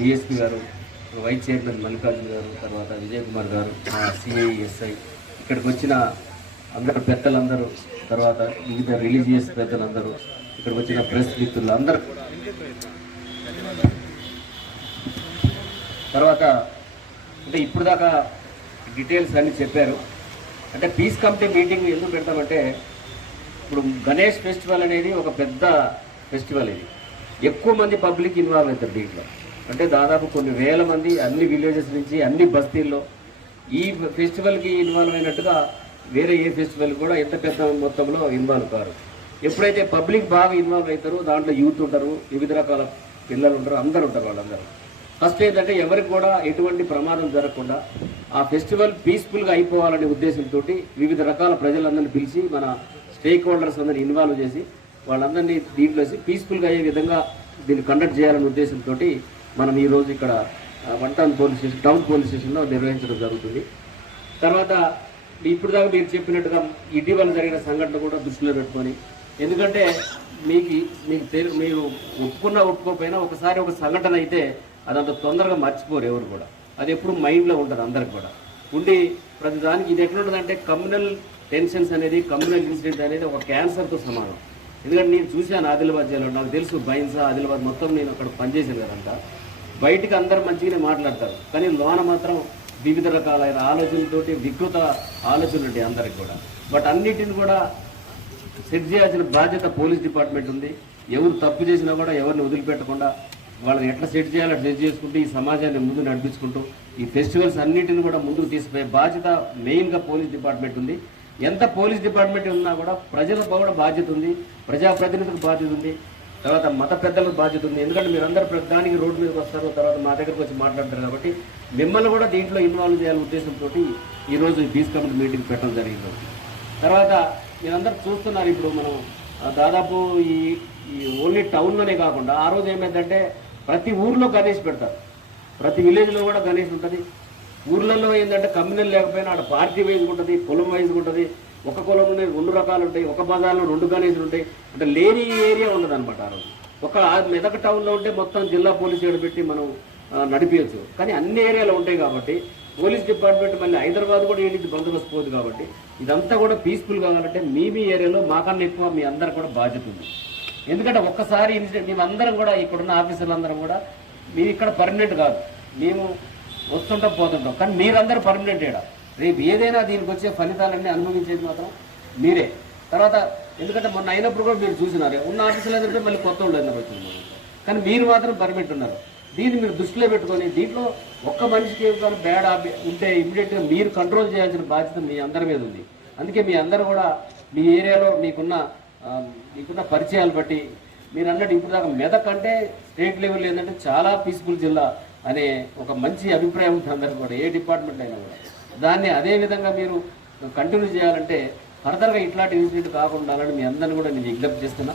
DSP గారు, vice chairman Mallikarjuna గారు, తర్వాత విజయ్ కుమార్ గారు, సిఐ ఎస్ఐ, ఇక్కడికి వచ్చిన అందరు పెద్దలందరూ, తర్వాత వివిధ రిలీజియస్ పెద్దలందరూ, ఇక్కడికి వచ్చిన ప్రెస్ మిత్రులు అందరూ, తర్వాత అంటే ఇప్పుడు దాకా డీటెయిల్స్ అన్నీ చెప్పారు. అంటే పీస్ కమిటీ మీటింగ్ ఎందుకు పెడతామంటే, ఇప్పుడు గణేష్ ఫెస్టివల్ అనేది ఒక పెద్ద ఫెస్టివల్. ఇది ఎక్కువ మంది పబ్లిక్ ఇన్వాల్వ్ అవుతారు దీంట్లో. అంటే దాదాపు కొన్ని వేల మంది అన్ని విలేజెస్ నుంచి, అన్ని బస్తీల్లో ఈ ఫెస్టివల్కి ఇన్వాల్వ్ అయినట్టుగా వేరే ఏ ఫెస్టివల్ కూడా ఎంత పెద్ద మొత్తంలో ఇన్వాల్వ్ కారు. ఎప్పుడైతే పబ్లిక్ బాగా ఇన్వాల్వ్ అవుతారో దాంట్లో యూత్ ఉంటారు, వివిధ రకాల పిల్లలు ఉంటారు, అందరు ఉంటారు. వాళ్ళందరూ ఫస్ట్ ఏంటంటే ఎవరికి కూడా ఎటువంటి ప్రమాదం జరగకుండా ఆ ఫెస్టివల్ పీస్ఫుల్గా అయిపోవాలనే ఉద్దేశంతో వివిధ రకాల ప్రజలందరినీ పిలిచి మన స్టేక్ హోల్డర్స్ అందరినీ ఇన్వాల్వ్ చేసి వాళ్ళందరినీ దీంట్లో పీస్ఫుల్గా అయ్యే విధంగా దీన్ని కండక్ట్ చేయాలనే ఉద్దేశంతో మనం ఈరోజు ఇక్కడ టౌన్ పోలీస్ స్టేషన్లో నిర్వహించడం జరుగుతుంది. తర్వాత ఇప్పుడు దాకా మీరు చెప్పినట్టుగా ఇటీవల జరిగిన సంఘటన కూడా దృష్టిలో పెట్టుకొని, ఎందుకంటే మీరు ఒప్పుకోకపోయినా ఒకసారి ఒక సంఘటన అయితే అదంత తొందరగా మర్చిపోరు ఎవరు కూడా. అది ఎప్పుడు మైండ్లో ఉంటుంది అందరికి కూడా ఉండి ప్రతిదానికి. ఇది ఎట్లుంటుందంటే కమ్యూనల్ టెన్షన్స్ అనేది, కమ్యూనల్ ఇన్సిడెంట్ అనేది ఒక క్యాన్సర్తో సమానం. ఎందుకంటే నేను చూశాను ఆదిలాబాద్ జిల్లాలో, నాకు తెలుసు బైన్సా ఆదిలాబాద్ మొత్తం నేను అక్కడ పనిచేసాను కదంతా. బయటికి అందరు మంచిగానే మాట్లాడతారు, కానీ లోన మాత్రం వివిధ రకాలైన ఆలోచనలతోటి వికృత ఆలోచనలు ఉంటాయి అందరికి కూడా. బట్ అన్నిటిని కూడా సెట్ చేయాల్సిన బాధ్యత పోలీస్ డిపార్ట్మెంట్ ఉంది. ఎవరు తప్పు చేసినా కూడా ఎవరిని వదిలిపెట్టకుండా వాళ్ళని ఎట్లా సెట్ చేయాలో సెట్ చేసుకుంటూ ఈ సమాజాన్ని ముందు నడిపించుకుంటూ ఈ ఫెస్టివల్స్ అన్నిటిని కూడా ముందుకు తీసుకుపోయే బాధ్యత మెయిన్గా పోలీస్ డిపార్ట్మెంట్ ఉంది. ఎంత పోలీస్ డిపార్ట్మెంట్ ఉన్నా కూడా ప్రజలకు కూడా బాధ్యత ఉంది, ప్రజాప్రతినిధులకు బాధ్యత ఉంది, తర్వాత మత పెద్దలకు బాధ్యత ఉంది. ఎందుకంటే మీరందరూ ప్రతిదానికి రోడ్డు మీదకి వస్తారు, తర్వాత మా దగ్గరకు వచ్చి మాట్లాడతారు. కాబట్టి మిమ్మల్ని కూడా దీంట్లో ఇన్వాల్వ్ చేయాలనే ఉద్దేశంతో ఈరోజు ఈ పీస్ కమిటీ మీటింగ్ పెట్టడం జరిగింది. తర్వాత మీరందరూ చూస్తున్నారు, ఇప్పుడు మనం దాదాపు ఈ ఓన్లీ టౌన్లోనే కాకుండా ఆ రోజు ఏమైందంటే ప్రతి ఊర్లో గణేష్ పెడతారు, ప్రతి విలేజ్లో కూడా గణేష్ ఉంటుంది. ఊర్లలో ఏంటంటే కమ్యూనల్ లేకపోయినా ఆడ పార్టీ వైజ్ ఉంటుంది, కులం వైజ్ ఉంటుంది. ఒక కులంలో 2 రకాలు ఉంటాయి, ఒక బజార్లో 2 గణేషులు ఉంటాయి. అంటే లేని ఏరియా ఉండదు అనమాట. ఆ రోజు ఒక మెదక్ టౌన్లో ఉంటే మొత్తం జిల్లా పోలీసు ఏడబెట్టి మనం నడిపించవచ్చు, కానీ అన్ని ఏరియాలో ఉంటాయి. కాబట్టి పోలీస్ డిపార్ట్మెంట్ మళ్ళీ హైదరాబాద్ కూడా ఏంటి బందోబస్తు పోదు. కాబట్టి ఇదంతా కూడా పీస్ఫుల్ కావాలంటే మీ ఏరియాలో మాకన్నా ఎక్కువ మీ అందరు కూడా బాధ్యత ఉంది. ఎందుకంటే ఒక్కసారి ఇన్సిడెంట్ మేమందరం కూడా ఇక్కడున్న ఆఫీసర్లందరం కూడా మీరు ఇక్కడ పర్మనెంట్ కాదు, మేము వస్తుంటాం పోతుంటాం, కానీ మీరందరూ పర్మనెంట్ ఏడా. రేపు ఏదైనా దీనికి వచ్చే ఫలితాలన్నీ అనుభవించేది మాత్రం మీరే. తర్వాత ఎందుకంటే మొన్న అయినప్పుడు కూడా మీరు చూసినారు, ఉన్న ఆఫీసులు ఎదురుంటే మళ్ళీ కొత్త వాళ్ళు అందరూ వచ్చింది, కానీ మీరు మాత్రం పర్మనెంట్ ఉన్నారు. దీన్ని మీరు దృష్టిలో పెట్టుకొని దీంట్లో ఒక్క మనిషికి ఏమైనా బ్యాడ్ ఉంటే ఇమీడియట్గా మీరు కంట్రోల్ చేయాల్సిన బాధ్యత మీ అందరి మీద ఉంది. అందుకే మీ అందరూ కూడా మీ ఏరియాలో మీకున్న పరిచయాలు బట్టి మీరు అన్నట్టు ఇప్పుడు దాకా మెదక్ అంటే స్టేట్ లెవెల్ ఏంటంటే చాలా పీస్ఫుల్ జిల్లా అనే ఒక మంచి అభిప్రాయం ఉంది అందరూ కూడా, ఏ డిపార్ట్మెంట్ అయినా కూడా. దాన్ని అదే విధంగా మీరు కంటిన్యూ చేయాలంటే ఫర్దర్గా ఇట్లాంటి ఇన్సిడెంట్ కాకుండా ఉండాలని మీ అందరిని కూడా నేను విజ్ఞప్తి చేస్తున్నా.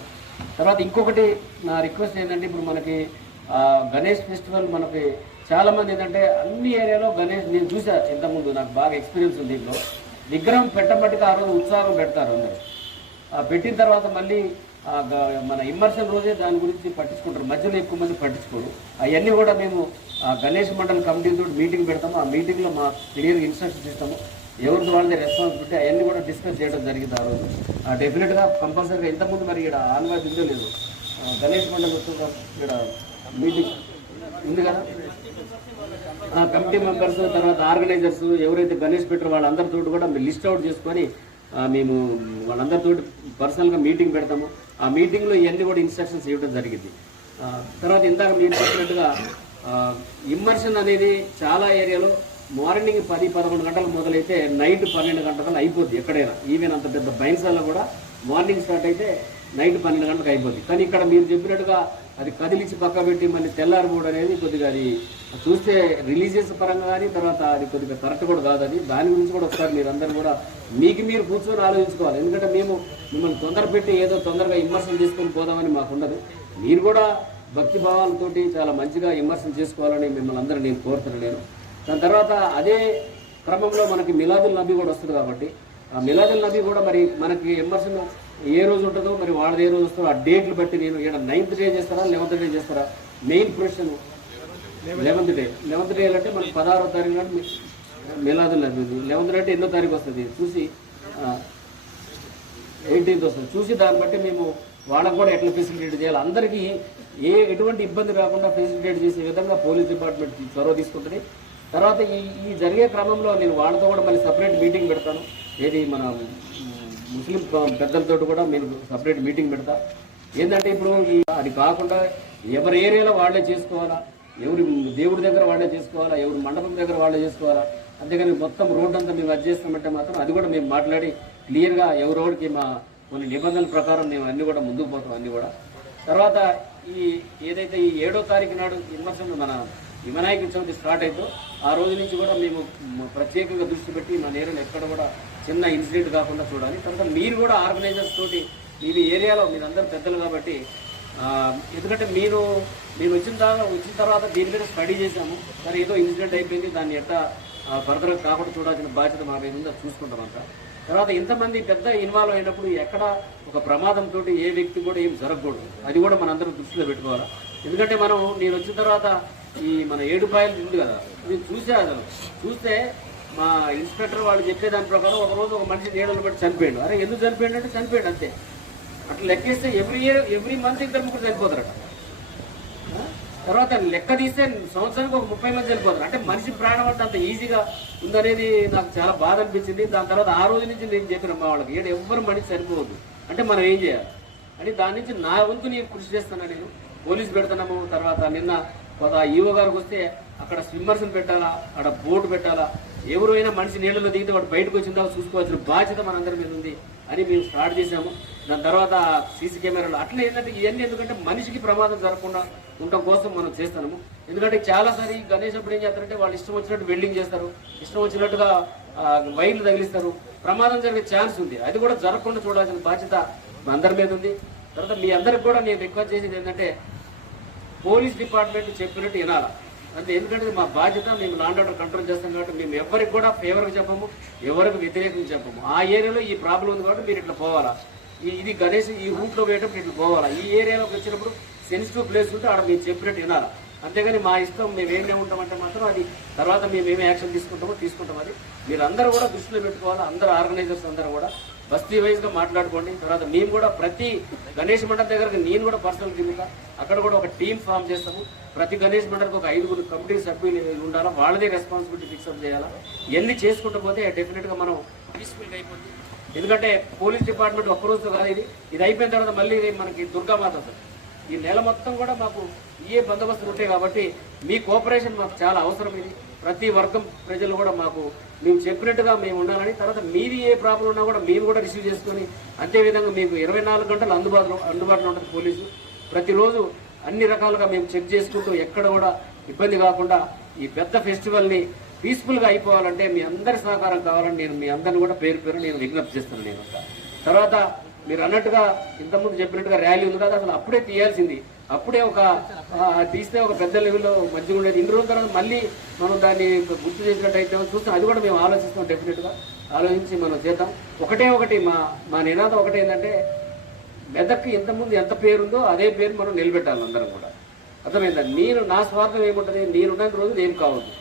తర్వాత ఇంకొకటి నా రిక్వెస్ట్ ఏంటంటే, ఇప్పుడు మనకి గణేష్ ఫెస్టివల్ మనకి చాలామంది ఏంటంటే అన్ని ఏరియాలో గణేష్ నేను చూసా ఇంతకుముందు, నాకు బాగా ఎక్స్పీరియన్స్ ఉంది. దీంట్లో విగ్రహం పెట్టబట్టిగా ఆ రోజు ఉత్సాహం పెడతారు అందరూ. పెట్టిన తర్వాత మళ్ళీ మన ఇమ్మర్షన్ రోజే దాని గురించి పట్టించుకుంటారు, మధ్యలో ఎక్కువ మంది పట్టించుకోరు. అవన్నీ కూడా మేము గణేష్ మండల్ కమిటీతో మీటింగ్ పెడతాము. ఆ మీటింగ్లో మా క్లియర్గా ఇన్స్ట్రక్షన్స్ ఇస్తాము, ఎవరికి వాళ్ళది రెస్పాన్సిబిలిటీ అవన్నీ కూడా డిస్కస్ చేయడం జరిగింది. ఆ రోజు డెఫినెట్గా కంపల్సరీగా ఇంతకుముందు మరి ఇక్కడ ఆన్వాయిస్ ఉందో లేదు, గణేష్ మండల్ వస్తుందా ఇక్కడ మీటింగ్ ఉంది కదా, కమిటీ మెంబర్స్ తర్వాత ఆర్గనైజర్స్ ఎవరైతే గణేష్ పెట్టారో వాళ్ళందరితో కూడా మీరు లిస్ట్ అవుట్ చేసుకొని మేము వాళ్ళందరితో పర్సనల్గా మీటింగ్ పెడతాము. ఆ మీటింగ్లో ఇవన్నీ కూడా ఇన్స్ట్రక్షన్స్ ఇవ్వడం జరిగింది. తర్వాత ఇందాక మీరు చెప్పినట్టుగా ఇమ్మర్షన్ అనేది చాలా ఏరియాలో మార్నింగ్ 10-11 గంటలకు మొదలైతే నైట్ 12 గంటలకు అయిపోద్ది. ఎక్కడైనా ఈవెన్ అంత పెద్ద బైన్సాల్లో కూడా మార్నింగ్ స్టార్ట్ అయితే నైట్ 12 గంటలకు అయిపోద్ది. కానీ ఇక్కడ మీరు చెప్పినట్టుగా అది కదిలించి పక్క పెట్టి మళ్ళీ తెల్లారిపోవడం అనేది కొద్దిగా అది చూస్తే రిలీజియస్ పరంగా కానీ తర్వాత అది కొద్దిగా కరెక్ట్ కూడా కాదు. అది దాని గురించి కూడా ఒకసారి మీరు అందరూ కూడా మీరు కూర్చొని ఆలోచించుకోవాలి. ఎందుకంటే మేము మిమ్మల్ని తొందర పెట్టి ఏదో తొందరగా ఇమ్మర్షన్ తీసుకొని పోదామని మాకు ఉండదు. మీరు కూడా భక్తి భావాలతోటి చాలా మంచిగా ఇమ్మర్షన్ చేసుకోవాలని మిమ్మల్ని అందరూ నేను కోరుతున్నాను. దాని తర్వాత అదే క్రమంలో మనకి మిలాదుల్ నబీ కూడా వస్తుంది. కాబట్టి ఆ మిలాదుల్ నబీ కూడా మరి మనకి ఇమ్మర్షన్ ఏ రోజు ఉంటుందో మరి వాళ్ళది ఏ రోజు వస్తుందో ఆ డేట్లు బట్టి నేను ఇక్కడ 9th డే చేస్తారా 11th డే చేస్తారా మెయిన్ ప్రొఫెషన్ లెవెంత్ డే అంటే మనకి 16వ తారీఖు నాడు మిలాదున్నబీ. 11 అంటే ఎన్నో తారీఖు వస్తుంది చూసి, 18th వస్తుంది చూసి, దాన్ని బట్టి మేము వాళ్ళకు కూడా ఎట్లా ఫెసిలిటేట్ చేయాలి, అందరికీ ఎటువంటి ఇబ్బంది రాకుండా ఫెసిలిటేట్ చేసే విధంగా పోలీస్ డిపార్ట్మెంట్ చొరవ తీసుకుంటుంది. తర్వాత ఈ జరిగే క్రమంలో నేను వాళ్ళతో కూడా మళ్ళీ సపరేట్ మీటింగ్ పెడతాను. ఏది మన ముస్లిం పెద్దలతో కూడా నేను సపరేట్ మీటింగ్ పెడతా. ఏంటంటే ఇప్పుడు అది కాకుండా ఎవరి ఏరియాలో వాళ్ళే చేసుకోవాలా, ఎవరి దేవుడి దగ్గర వాళ్ళే చేసుకోవాలా, ఎవరి మండపం దగ్గర వాళ్ళే చేసుకోవాలా, అంతేగాని మొత్తం రోడ్డు అంతా మేము అది చేస్తామంటే మాత్రం అది కూడా మేము మాట్లాడి క్లియర్గా ఎవరోడికి మా కొన్ని నిబంధనల ప్రకారం మేము అన్నీ కూడా ముందుకు పోతాం. అన్నీ కూడా తర్వాత ఏదైతే ఈ 7వ తారీఖు నాడు ఇన్వర్షన్ మన వినాయక చవితి స్టార్ట్ అవుతుందో ఆ రోజు నుంచి కూడా మేము ప్రత్యేకంగా దృష్టి పెట్టి మా నేరలు ఎక్కడ కూడా చిన్న ఇన్సిడెంట్ కాకుండా చూడాలి. తర్వాత మీరు కూడా ఆర్గనైజర్స్ తోటి మీ ఏరియాలో మీరందరూ పెద్దలు కాబట్టి, ఎందుకంటే మేము వచ్చిన తర్వాత దీని మీద స్టడీ చేశాము. సరే ఏదో ఇన్సిడెంట్ అయిపోయింది, దాన్ని ఎట్లా ఫర్దర్గా కాకుండా చూడాల్సిన బాధ్యత మా మీద ఉందో చూసుకుంటామంట. తర్వాత ఇంతమంది పెద్ద ఇన్వాల్వ్ అయినప్పుడు ఎక్కడ ఒక ప్రమాదంతో ఏ వ్యక్తి కూడా ఏం జరగకూడదు, అది కూడా మనందరం దృష్టిలో పెట్టుకోవాలి. ఎందుకంటే నేను వచ్చిన తర్వాత మన ఏడుపాయలు ఉంది కదా, నేను చూస్తే మా ఇన్స్పెక్టర్ వాళ్ళు చెప్పే దాని ప్రకారం ఒకరోజు ఒక మనిషి నీడలు బట్టి చనిపోయాడు. అరే ఎందుకు చనిపోయాడు అంటే చనిపోయాడు అంతే. అట్లా లెక్కేస్తే ఎవ్రీ మంత్ 2-3 చనిపోతారట. తర్వాత లెక్క తీస్తే సంవత్సరానికి ఒక 30 మంది చనిపోతారు. అంటే మనిషి ప్రాణం అంటే అంత ఈజీగా ఉందనేది నాకు చాలా బాధ అనిపించింది. దాని తర్వాత ఆ రోజు నుంచి నేను చెప్పిన మా వాళ్ళకి ఎవ్వరు మనిషి చనిపోవద్దు అంటే మనం ఏం చేయాలి అని దాని నుంచి నా వంతు నేను కృషి చేస్తాను. నేను పోలీసు పెడుతున్నాము. తర్వాత నిన్న ఈవో గారికి వస్తే అక్కడ స్విమ్మర్స్ని పెట్టాలా, అక్కడ బోటు పెట్టాలా, ఎవరైనా మనిషి నీళ్ళలో దిగితే వాడు బయటకు వచ్చిన తర్వాత చూసుకోవాల్సిన బాధ్యత మనందరి మీద ఉంది అని మేము స్టార్ట్ చేసాము. దాని తర్వాత సీసీ కెమెరాలు అట్లా ఏంటంటే ఇవన్నీ ఎందుకంటే మనిషికి ప్రమాదం జరగకుండా ఉండటం కోసం మనం చేస్తున్నాము. ఎందుకంటే చాలాసారి గణేష్ అప్పుడు ఏం చేస్తారంటే వాళ్ళు ఇష్టం వచ్చినట్టు వెల్డింగ్ చేస్తారు, ఇష్టం వచ్చినట్టుగా వైర్లు తగిలిస్తారు, ప్రమాదం జరిగే ఛాన్స్ ఉంది. అది కూడా జరగకుండా చూడాల్సిన బాధ్యత మా అందరి మీద ఉంది. తర్వాత మీ అందరికి కూడా నేను రిక్వెస్ట్ చేసేది ఏంటంటే పోలీస్ డిపార్ట్మెంట్ చెప్పినట్టు వినాలా అంటే, ఎందుకంటే మా బాధ్యత, మేము లాండ్ ఆర్డర్ కంట్రోల్ చేస్తాం కాబట్టి మేము ఎవరికి కూడా ఫేవర్గా చెప్పము, ఎవరికి వ్యతిరేకంగా చెప్పము. ఆ ఏరియాలో ఈ ప్రాబ్లం ఉంది కాబట్టి మీరు ఇట్లా పోవాలా, ఇది గణేష్ ఈ రూట్లో పోయేటప్పుడు ఇట్లా పోవాలా, ఈ ఏరియాలోకి వచ్చినప్పుడు సెన్సిటివ్ ప్లేస్ ఉంటే అక్కడ మేము చెప్పినట్టు వినాలా. అంతేగాని మా ఇష్టం మేము ఏమే ఉంటామంటే మాత్రం అది తర్వాత మేము ఏమి యాక్షన్ తీసుకుంటాం. అది మీరు అందరూ కూడా దృష్టిలో పెట్టుకోవాలి. అందరూ ఆర్గనైజర్స్ అందరూ కూడా బస్తీ వైజ్గా మాట్లాడుకోండి. తర్వాత మేము కూడా ప్రతి గణేష్ మండలి దగ్గరకు నేను కూడా పర్సనల్ తిరుగుతా, అక్కడ కూడా ఒక టీం ఫామ్ చేస్తాము. ప్రతి గణేష్ మండలికి ఒక 5 కమిటీ సభ్యులు ఉండాలా, వాళ్ళదే రెస్పాన్సిబిలిటీ ఫిక్సప్ చేయాలా. ఎన్ని చేసుకుంటూ పోతే డెఫినెట్గా మనం పీస్ఫుల్గా అయిపోతుంది. ఎందుకంటే పోలీస్ డిపార్ట్మెంట్ ఒక్కరోజుతో కాదు, ఇది అయిపోయిన తర్వాత మళ్ళీ మనకి దుర్గామాత వస్తుంది. ఈ నెల మొత్తం కూడా మాకు ఏ బందోబస్తులు ఉంటాయి కాబట్టి మీ కోఆపరేషన్ మాకు చాలా అవసరం. ఇది ప్రతి వర్గం ప్రజలు కూడా మాకు మేము చెప్పినట్టుగా మేము ఉండాలని, తర్వాత మీది ఏ ప్రాబ్లం ఉన్నా కూడా మేము కూడా రిసీవ్ చేసుకొని అంతేవిధంగా మీకు 24 గంటలు అందుబాటులో ఉంటుంది పోలీసు. ప్రతిరోజు అన్ని రకాలుగా మేము చెక్ చేసుకుంటూ ఎక్కడ కూడా ఇబ్బంది కాకుండా ఈ పెద్ద ఫెస్టివల్ని పీస్ఫుల్గా అయిపోవాలంటే మీ అందరి సహకారం కావాలని నేను మీ అందరిని కూడా పేరు నేను విజ్ఞప్తి చేస్తాను. నేను తర్వాత మీరు అన్నట్టుగా ఇంతకుముందు చెప్పినట్టుగా ర్యాలీ ఉంది కదా, అసలు అప్పుడే తీయాల్సింది. అప్పుడే తీస్తే ఒక పెద్ద లెవెల్లో మంచిగా ఉండేది. ఇన్ని రోజుల తర్వాత మళ్ళీ మనం దాన్ని గుర్తు చేసినట్టు అయితే చూస్తాం. అది కూడా మేము ఆలోచిస్తాం, డెఫినెట్గా ఆలోచించి మనం చేద్దాం. ఒకటి మా నినాదం ఒకటే ఏంటంటే మెదక్కి ఇంతకుముందు ఎంత పేరుందో అదే పేరు మనం నిలబెట్టాలి అందరం కూడా. అర్థమైందా? నా స్వార్థం ఏముంటుంది, నేనున్న రోజు నేను కావద్దు,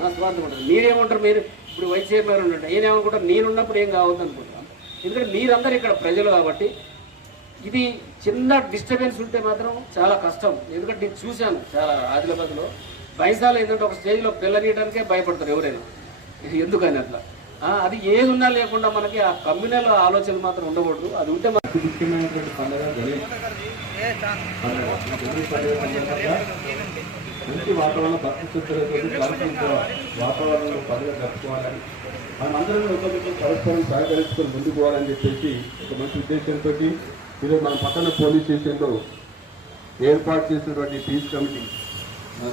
నా స్వార్థం ఉంటుంది. మీరేమంటారు, మీరు ఇప్పుడు వైస్ చైర్మన్ ఉండండి, నేనేమనుకుంటాను నేనున్నప్పుడు ఏం కావద్దు అనుకుంటున్నాను. ఎందుకంటే మీరందరూ ఇక్కడ ప్రజలు కాబట్టి ఇది చిన్న డిస్టర్బెన్స్ ఉంటే మాత్రం చాలా కష్టం. ఎందుకంటే నేను చూశాను చాలా ఆదిలాబాద్లో బైసాలు ఏంటంటే ఒక స్టేజ్లో పిల్లనీయడానికే భయపడతారు ఎవరైనా, ఎందుకని అట్లా. అది ఏది ఉన్నా లేకుండా మనకి ఆ కమ్యూనల్ ఆలోచన మాత్రం ఉండకూడదు. అది ఉంటే మనకి ముఖ్యమైనటువంటి పండుగ గణేష్ మంచి వాతావరణం, భక్తి శ్రద్ధలతో వాతావరణంలో పండుగ జరుపుకోవాలని, మనమందరం ఒకరికి పరస్పరం సహకరించుకొని ముందుకు పోవాలని చెప్పేసి ఒక మంచి ఉద్దేశంతో ఈరోజు మన పట్టణ పోలీస్ స్టేషన్లో ఏర్పాటు చేసినటువంటి పీస్ కమిటీ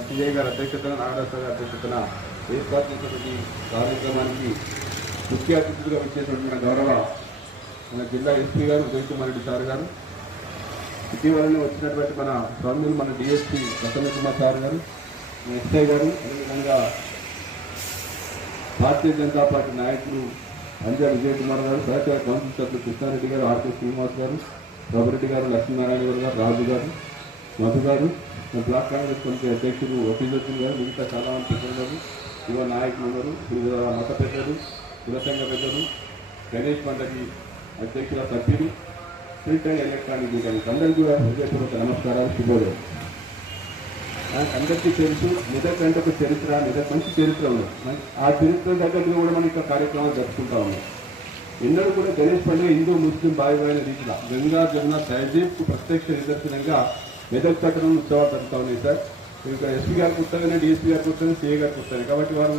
సిఐ గారి అధ్యక్షతన, నాగరాజ గారి అధ్యక్షతన ఏర్పాటు చేసినటువంటి కార్యక్రమానికి ముఖ్య అతిథులుగా వచ్చేటువంటి గౌరవ మన జిల్లా ఎస్పీ గారు ఉదయ్ కుమార్ రెడ్డి సార్ గారు, ఇటీవలనే వచ్చినటువంటి మన స్వామి మన డిఎస్పీ ప్రసన్న కుమార్ సార్ గారు, ఎస్ఐ గారు, అదేవిధంగా భారతీయ జనతా పార్టీ నాయకులు అంజా విజయ్ కుమార్ గారు, సహచార కౌన్సిల్ సభ్యులు కృష్ణారెడ్డి గారు, ఆర్కే శ్రీనివాస్ గారు, ప్రభురెడ్డి గారు, లక్ష్మీనారాయణ గారు, రాజు గారు, మధు గారు, బ్లాక్ కాంగ్రెస్ కమిటీ అధ్యక్షుడు వకీలుద్దీన్ గారు, మిగతా చాలామంది పెద్దలు, యువ నాయకులు ఉన్నారు, వివిధ మత పెద్దలు, కుల సంఘ పెద్దలు, గణేష్ పండుగ అధ్యక్షుల సభ్యులు, ప్రింట్ అండ్ ఎలక్ట్రానిక్ మీడియా అందరికీ కూడా హృదయపూర్వక నమస్కారాలు, శుభోదయం. అందరికీ తెలుసు మెదక్ అంటే ఒక చరిత్ర, మెదక్ మంచి చరిత్ర ఉంది. ఆ చరిత్ర దగ్గర కూడా మనం ఇక్కడ కార్యక్రమాలు జరుపుకుంటా ఉన్నాం. ఎన్నడూ కూడా గణేష్ పండుగ హిందూ ముస్లిం బాయిపోయిన రీతిలో గంగా జమున తహజీబ్కు ప్రత్యక్ష నిదర్శనంగా మెదక్ పట్టణం ఉత్సవాలు జరుగుతూ ఉన్నాయి సార్. ఇంకా ఎస్పీ గారు పుస్తకమే, డిఎస్పీ గారు పుస్తకమే, సిఏ గారు పుస్తకమే. కాబట్టి వారు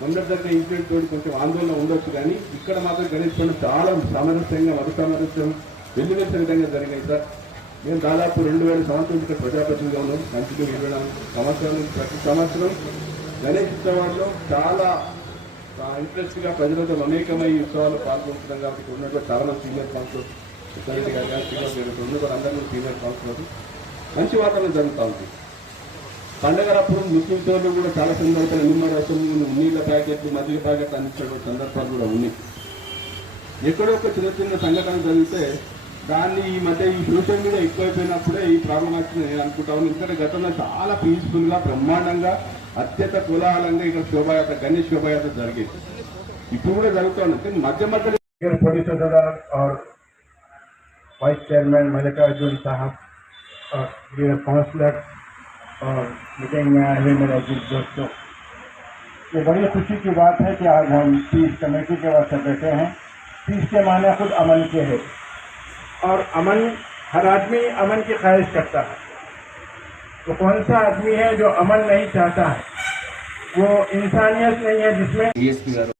మొదటి దగ్గర ఇన్సిడెంట్ తోటి కొంచెం ఆందోళన ఉండొచ్చు, కానీ ఇక్కడ మాత్రం గణేష్ పండుగ చాలా సామరస్యంగా, మత సామరస్యం వెల్లువెచ్చే విధంగా జరిగాయి సార్. మేము దాదాపు 2000 సంవత్సరం ఇక్కడ ప్రజాప్రతినిధిగా ఉన్నాం. కంటిన్యూ 24 సంవత్సరాలు. ప్రతి సంవత్సరం గణేష్ ఉత్సవాల్లో చాలా ఇంట్రెస్ట్గా ప్రజలతో మమేకమై ఈ ఉత్సవాల్లో పాల్గొంటున్నాం. కాబట్టి ఉన్నటువంటి చాలా మంది సీనియర్ కౌన్సిలర్ అందరూ సీనియర్ కౌన్సిలర్ మంచి వాతావరణం జరుగుతూ ఉంటుంది. పండగలప్పుడు ముస్లిం సోదరులు కూడా చాలా సందర్భాలు నిమ్మరసం, నీళ్ళ ప్యాకెట్లు, మజ్జిగ ప్యాకెట్లు అందించే సందర్భాలు కూడా ఉన్నాయి. ఎక్కడో ఒక చిన్న చిన్న సంఘటన జరిగితే దాన్ని ఈ మధ్య ఈ సోషల్ మీడియా ఎక్కువైపోయినప్పుడే ఈ ప్రాబ్లం వచ్చింది నేను అనుకుంటాను. ఎందుకంటే గతంలో చాలా పీస్ఫుల్గా, బ్రహ్మాండంగా, అత్యంత కోలాహలంగా ఇక్కడ శోభాయాత్ర, గణేష్ శోభాయాత్ర జరిగేది. ఇప్పుడు కూడా జరుగుతుంది. మధ్య మధ్య पुलिस सदर और वाइस चेयरमैन मल्लिकार्जुन साहब और ये काउंसलर और मीटिंग में आए हुए मेरे अजीत दोस्तों, ये बड़ी खुशी की बात है कि आज हम पीस कमेटी के वास्ते बैठे हैं। पीस के माने खुद अमन के है, और अमन, हर आदमी अमन की ख्वाहिश करता है। तो कौन सा आदमी है जो अमन नहीं चाहता है? वो इंसानियत नहीं है जिसमें DSP గారు